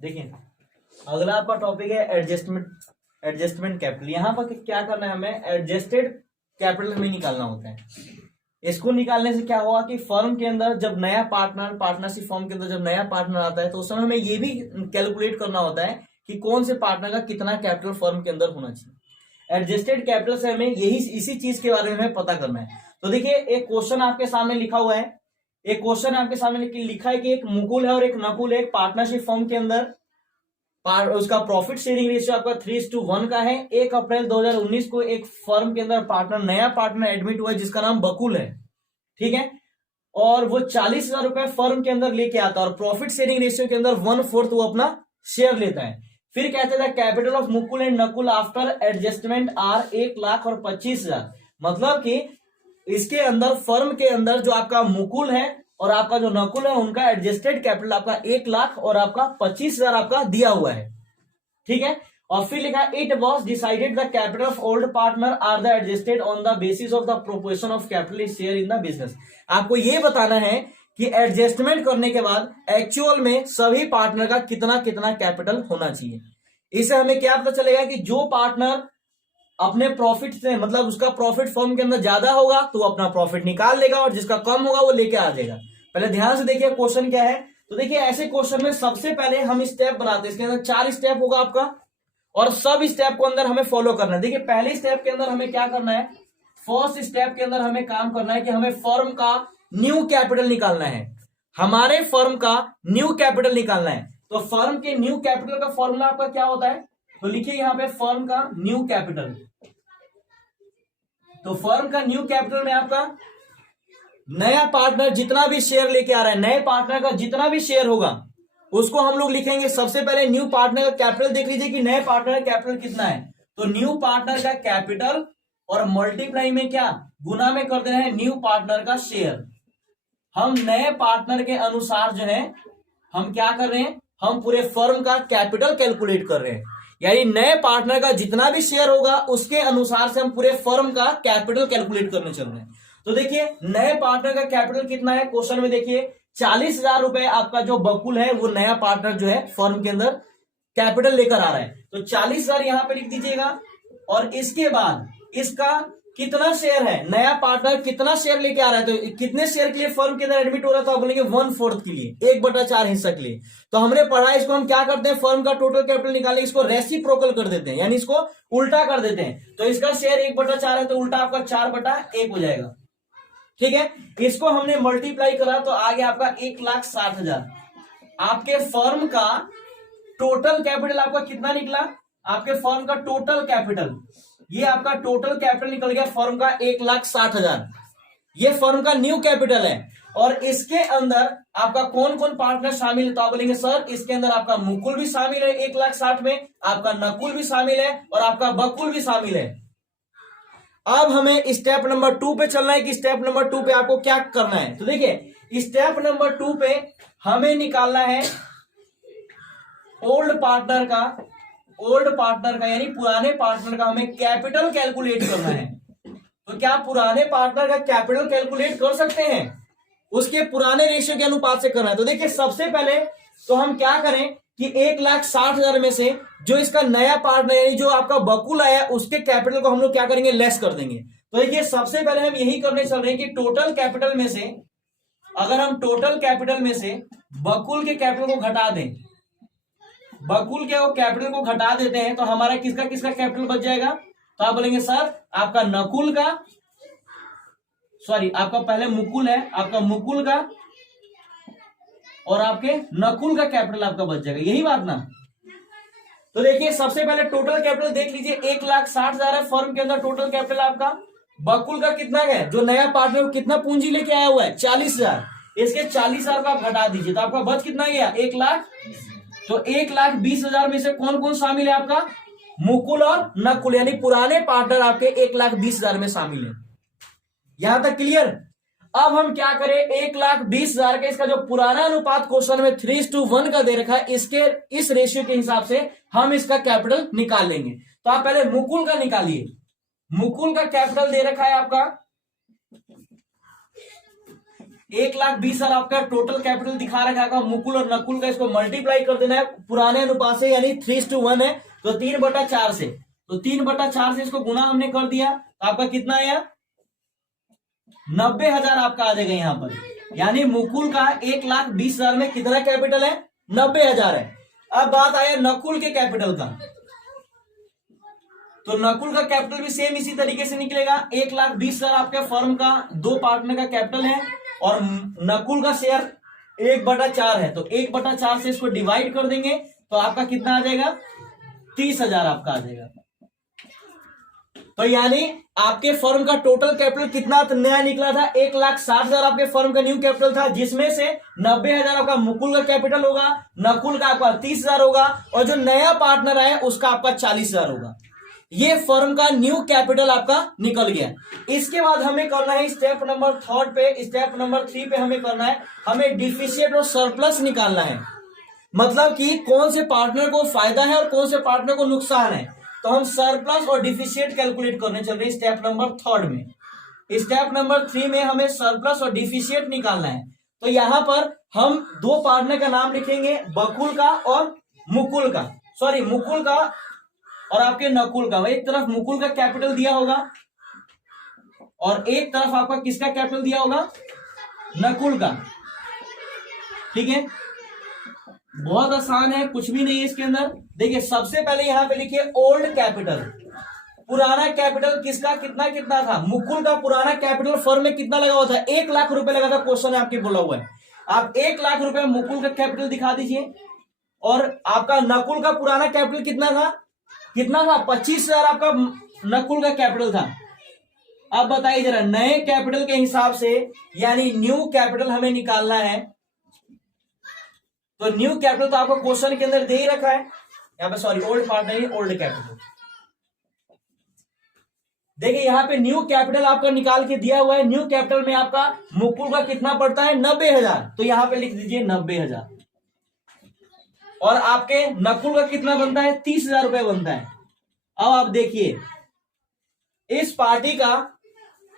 देखिए अगला आपका टॉपिक है एडजस्टमेंट कैपिटल। यहाँ पर क्या करना है, हमें एडजस्टेड कैपिटल हमें निकालना होता है। इसको निकालने से क्या हुआ कि फर्म के अंदर जब नया पार्टनरशिप फर्म के अंदर जब नया पार्टनर आता है तो उस समय हमें ये भी कैलकुलेट करना होता है कि कौन से पार्टनर का कितना कैपिटल फर्म के अंदर होना चाहिए। एडजस्टेड कैपिटल से हमें इसी चीज के बारे में हमें पता करना है। तो देखिए एक क्वेश्चन आपके सामने लिखा हुआ है, एक क्वेश्चन आपके सामने लिखा है कि एक मुकुल है और एक नकुल है, एक पार्टनरशिप फर्म के अंदर उसका प्रॉफिट शेयरिंग रेशियो आपका 3:1 का है। 1 अप्रैल 2019 को एक फर्म के अंदर नया पार्टनर एडमिट हुआ है जिसका नाम बकुल है, ठीक है। और वो 40,000 रुपए फर्म के अंदर लेके आता है और प्रॉफिट शेयरिंग रेशियो के अंदर 1/4 वो अपना शेयर लेता है। फिर कहते थे capital of Mukul and Nakul after adjustment are 1,25,000। मतलब कि इसके अंदर फर्म के अंदर जो आपका मुकुल है और आपका जो नकुल है उनका एडजस्टेड कैपिटल आपका 1,00,000 और आपका 25,000 आपका दिया हुआ है, ठीक है। और फिर लिखा it was decided the capital of old partner are the adjusted on the basis of the proportion of capital share in the business. आपको यह बताना है कि एडजस्टमेंट करने के बाद एक्चुअल में सभी पार्टनर का कितना कितना कैपिटल होना चाहिए। इससे हमें क्या पता चलेगा कि जो पार्टनर अपने प्रॉफिट से मतलब उसका प्रॉफिट फर्म के अंदर ज्यादा होगा तो वो अपना प्रॉफिट निकाल लेगा और जिसका कम होगा वो लेके आ जाएगा। पहले ध्यान से देखिए क्वेश्चन क्या है। तो देखिए ऐसे क्वेश्चन में सबसे पहले हम स्टेप बनाते हैं, इसके अंदर 4 स्टेप होगा आपका और सब स्टेप को अंदर हमें फॉलो करना है। देखिए पहले स्टेप के अंदर हमें क्या करना है, फर्स्ट स्टेप के अंदर हमें काम करना है कि हमें फर्म का न्यू कैपिटल निकालना है, हमारे फर्म का न्यू कैपिटल निकालना है। तो फर्म के न्यू कैपिटल का फॉर्मूला आपका क्या होता है, तो लिखिए यहां पे फर्म का न्यू कैपिटल। तो फर्म का न्यू कैपिटल में आपका नया पार्टनर जितना भी शेयर लेके आ रहा है, नए पार्टनर का जितना भी शेयर होगा उसको हम लोग लिखेंगे। सबसे पहले न्यू पार्टनर का कैपिटल देख लीजिए कि नए पार्टनर का कैपिटल कितना है। तो न्यू पार्टनर का कैपिटल और मल्टीप्लाई में क्या गुना में कर देना है न्यू पार्टनर का शेयर। हम नए पार्टनर के अनुसार जो है हम क्या कर रहे हैं, हम पूरे फर्म का कैपिटल कैलकुलेट कर रहे हैं। यानी नए पार्टनर का जितना भी शेयर होगा उसके अनुसार से हम पूरे फर्म का कैपिटल कैलकुलेट करने चल रहे हैं। तो देखिए नए पार्टनर का कैपिटल कितना है, क्वेश्चन में देखिए 40,000 रुपए आपका जो बकुल है वो नया पार्टनर जो है फर्म के अंदर कैपिटल लेकर आ रहा है। तो 40,000 यहां पे लिख दीजिएगा और इसके बाद इसका कितना शेयर है, नया पार्टनर कितना शेयर लेके आ रहा है, तो कितने शेयर के लिए फर्म के अंदर एडमिट हो रहा था, बोलेंगे 1/4 के लिए, 1/4 हिस्सा के लिए। तो हमने पढ़ा इसको हम क्या करते हैं, फर्म का टोटल कैपिटल निकालने इसको रेसिप्रोकल कर देते हैं, यानी इसको उल्टा कर देते हैं। तो इसका शेयर 1/4 है तो उल्टा आपका 4/1 हो जाएगा, ठीक है। इसको हमने मल्टीप्लाई करा तो आ गया आपका 1,60,000। आपके फर्म का टोटल कैपिटल आपका कितना निकला, आपके फर्म का टोटल कैपिटल, ये आपका टोटल कैपिटल निकल गया फर्म का 1,60,000। ये फर्म का न्यू कैपिटल है और इसके अंदर आपका कौन कौन पार्टनर शामिल है, तो आप बोलेंगे सर इसके अंदर आपका मुकुल भी शामिल है 1,60,000 में, आपका नकुल भी शामिल है और आपका बकुल भी शामिल है। अब हमें स्टेप नंबर 2 पे चलना है कि स्टेप नंबर 2 पे आपको क्या करना है। तो देखिए स्टेप नंबर 2 पे हमें निकालना है ओल्ड पार्टनर का यानी पुराने पार्टनर का हमें कैपिटल कैलकुलेट करना है। तो क्या पुराने पार्टनर का कैपिटल कैलकुलेट कर सकते हैं, उसके पुराने रेशियो के अनुपात से करना है। तो देखिए सबसे पहले तो हम क्या करें कि 1,60,000 में से जो इसका नया पार्टनर यानी जो आपका बकुल आया उसके कैपिटल को हम लोग क्या करेंगे, लेस कर देंगे। तो देखिए सबसे पहले हम यही करने चल रहे हैं कि टोटल कैपिटल में से अगर हम टोटल कैपिटल में से बकुल के कैपिटल को घटा दें, बकुल के वो कैपिटल को घटा देते हैं तो हमारा किसका किसका कैपिटल बच जाएगा, तो आप बोलेंगे सर आपका नकुल का, सॉरी आपका पहले मुकुल है, आपका मुकुल का और आपके नकुल का कैपिटल आपका बच जाएगा, यही बात ना। तो देखिए सबसे पहले टोटल कैपिटल देख लीजिए 1,60,000 है फर्म के अंदर टोटल कैपिटल आपका। बकुल का कितना है, जो नया पार्टनर कितना पूंजी लेके आया हुआ है 40,000, इसके 40,000 का आप घटा दीजिए तो आपका बच कितना गया 1,00,000। तो 1,20,000 में से कौन कौन शामिल है, आपका मुकुल और नकुल यानी पुराने पार्टनर आपके 1,20,000 में शामिल है। यहां तक क्लियर। अब हम क्या करें, 1,20,000 का इसका जो पुराना अनुपात क्वेश्चन में 3:1 का दे रखा है, इसके इस रेशियो के हिसाब से हम इसका कैपिटल निकाल लेंगे। तो आप पहले मुकुल का निकालिए, मुकुल का कैपिटल दे रखा है आपका 1,20,000 आपका टोटल कैपिटल दिखा रखा है मुकुल और नकुल का, इसको मल्टीप्लाई कर देना है पुराने अनुपात से, यानी 3:1 है तो 3/4 से, तो 3/4 से इसको गुना हमने कर दिया तो आपका कितना आया 90,000 आपका आ जाएगा यहाँ पर। यानी मुकुल का 1,20,000 में कितना कैपिटल है 90,000 है। अब बात आया नकुल के कैपिटल का, तो नकुल का कैपिटल भी सेम इसी तरीके से निकलेगा। 1,20,000 आपके फर्म का 2 पार्टनर का कैपिटल है और नकुल का शेयर 1/4 है, तो 1/4 से इसको डिवाइड कर देंगे तो आपका कितना आ जाएगा 30,000 आपका आ जाएगा। तो यानी आपके फर्म का टोटल कैपिटल कितना नया निकला था 1,60,000 आपके फर्म का न्यू कैपिटल था, जिसमें से 90,000 आपका मुकुल का कैपिटल होगा, नकुल का आपका 30,000 होगा और जो नया पार्टनर आया उसका आपका 40,000 होगा। ये फर्म का न्यू कैपिटल आपका निकल गया। इसके बाद हमें करना है स्टेप नंबर 3 पे, स्टेप नंबर 3 पे हमें करना है, हमें डिफिशिएट और सरप्लस निकालना है। मतलब कि कौन से पार्टनर को फायदा है और कौन से पार्टनर को नुकसान है। तो हम सरप्लस और डिफिशिएट कैलकुलेट करने चल रहे हैं स्टेप नंबर 3 में। स्टेप नंबर 3 में हमें सरप्लस और डिफिशिएट निकालना है। तो यहां पर हम 2 पार्टनर का नाम लिखेंगे, बकुल का और मुकुल का, सॉरी मुकुल का और आपके नकुल का। एक तरफ मुकुल का कैपिटल दिया होगा और एक तरफ आपका किसका कैपिटल दिया होगा नकुल का। ठीक है, बहुत आसान है, कुछ भी नहीं है इसके अंदर। देखिए सबसे पहले यहां पे लिखिए ओल्ड कैपिटल, पुराना कैपिटल किसका कितना कितना था। मुकुल का पुराना कैपिटल फर्म में कितना लगा हुआ था 1 लाख रुपए लगा था, क्वेश्चन है आपके बोला हुआ है। आप 1 लाख रुपए मुकुल का कैपिटल दिखा दीजिए। और आपका नकुल का पुराना कैपिटल कितना था 25,000 आपका नकुल का कैपिटल था। अब बताइए जरा नए कैपिटल के हिसाब से, यानी न्यू कैपिटल हमें निकालना है। तो न्यू कैपिटल तो आपको क्वेश्चन के अंदर दे ही रखा है यहाँ पे, सॉरी ओल्ड पार्ट नहीं, ओल्ड कैपिटल। देखिए यहाँ पे न्यू कैपिटल आपका निकाल के दिया हुआ है। न्यू कैपिटल में आपका मुकुल का कितना पड़ता है 90,000, तो यहां पे लिख दीजिए 90,000। और आपके नकुल का कितना बनता है 30,000 रुपए बनता है। अब आप देखिए इस पार्टी का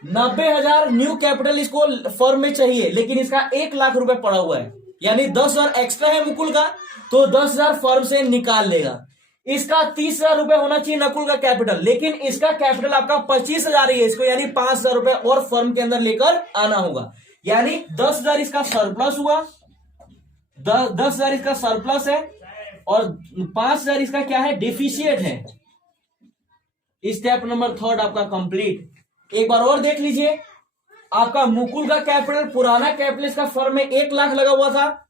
90,000 न्यू कैपिटल इसको फर्म में चाहिए, लेकिन इसका 1 लाख रुपए पड़ा हुआ है, यानी 10,000 एक्स्ट्रा है मुकुल का, तो 10,000 फर्म से निकाल लेगा। इसका 30,000 रुपए होना चाहिए नकुल का कैपिटल, लेकिन इसका कैपिटल आपका 25,000 ही है इसको, यानी 5,000 रुपए और फर्म के अंदर लेकर आना होगा। यानी 10,000 इसका सरप्लस हुआ, 10,000 इसका सरप्लस है और 5,000 इसका क्या है डिफिशिएट है। स्टेप नंबर 3 आपका कंप्लीट। एक बार और देख लीजिए, आपका मुकुल का कैपिटल पुराना कैपिटल इसका फर्म में 1 लाख लगा हुआ था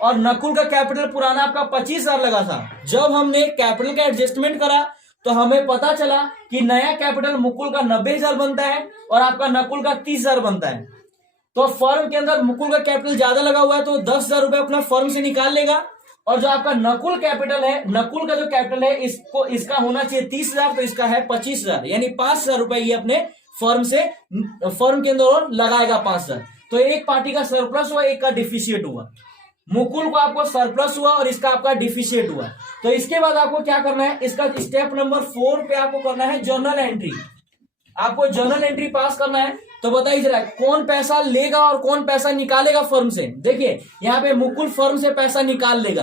और नकुल का कैपिटल पुराना आपका 25,000 लगा था। जब हमने कैपिटल का एडजस्टमेंट करा तो हमें पता चला कि नया कैपिटल मुकुल का 90,000 बनता है और आपका नकुल का 30,000 बनता है। तो फर्म के अंदर मुकुल का कैपिटल ज्यादा लगा हुआ है तो 10,000 रुपए अपना फर्म से निकाल लेगा, और जो आपका नकुल कैपिटल है, नकुल का जो कैपिटल है इसको इसका होना चाहिए 30,000, तो इसका है 25,000, यानी 5,000 रुपए ये अपने फर्म से फर्म के अंदर लगाएगा 5,000। तो एक पार्टी का सरप्लस हुआ, एक का डिफिशिएट हुआ। मुकुल को आपको सरप्लस हुआ और इसका आपका डिफिशिएट हुआ। तो इसके बाद आपको क्या करना है, इसका स्टेप नंबर 4 पे आपको करना है जर्नल एंट्री। आपको जर्नल एंट्री पास करना है। तो बताइए जरा कौन पैसा लेगा और कौन पैसा निकालेगा फर्म से। देखिए यहाँ पे मुकुल फर्म से पैसा निकाल लेगा,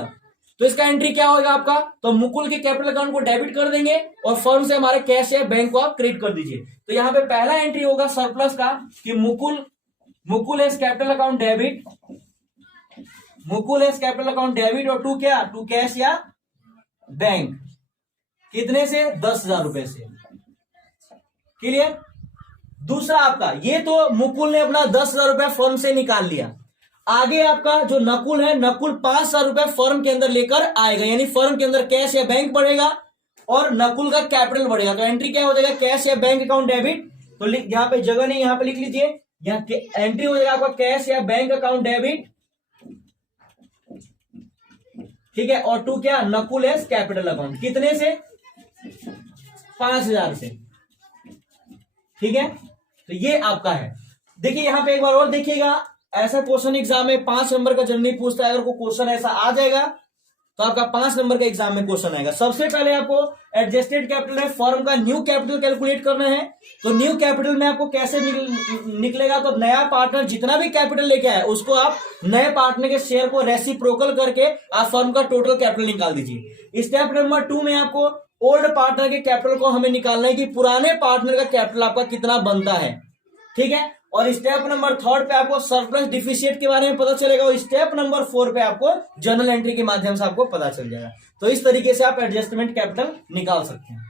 तो इसका एंट्री क्या होगा आपका, तो मुकुल के कैपिटल अकाउंट को डेबिट कर देंगे और फर्म से हमारे कैश या बैंक को आप क्रेडिट कर दीजिए। तो यहाँ पे पहला एंट्री होगा सरप्लस का कि Mukul has capital account debit, Mukul has capital account debit और टू कैश या बैंक, कितने से 10,000 रुपए से। क्लियर। दूसरा आपका ये तो मुकुल ने अपना 10,000 रुपए फर्म से निकाल लिया। आगे आपका जो नकुल है, नकुल 5,000 रुपए फर्म के अंदर लेकर आएगा, यानी फर्म के अंदर कैश या बैंक बढ़ेगा और नकुल का कैपिटल बढ़ेगा। तो एंट्री क्या हो जाएगा, कैश या बैंक अकाउंट डेबिट। तो यहाँ पे जगह नहीं, यहाँ पे लिख लीजिए, यहाँ एंट्री हो जाएगा आपका कैश या बैंक अकाउंट डेबिट, ठीक है। और टू क्या, नकुल हैज कैपिटल अकाउंट, कितने से 5,000 से, ठीक है। तो ये आपका है। देखिए यहां पे एक बार और देखिएगा, ऐसा क्वेश्चन एग्जाम में 5 नंबर का जनरली पूछता है। अगर कोई क्वेश्चन ऐसा आ जाएगा तो आपका 5 नंबर का एग्जाम में क्वेश्चन आएगा। सबसे पहले आपको एडजस्टेड कैपिटल में फर्म का न्यू कैपिटल कैलकुलेट करना है। तो न्यू कैपिटल में आपको कैसे निकलेगा, तो नया पार्टनर जितना भी कैपिटल लेके आए उसको आप नए पार्टनर के शेयर को रेसिप्रोकल करके आप फर्म का टोटल कैपिटल निकाल दीजिए। स्टेप नंबर 2 में आपको ओल्ड पार्टनर के कैपिटल को हमें निकालना है कि पुराने पार्टनर का कैपिटल आपका कितना बनता है, ठीक है। और स्टेप नंबर 3 पे आपको सरप्लस डिफिशिएंट के बारे में पता चलेगा और स्टेप नंबर 4 पे आपको जर्नल एंट्री के माध्यम से आपको पता चल जाएगा। तो इस तरीके से आप एडजस्टमेंट कैपिटल निकाल सकते हैं।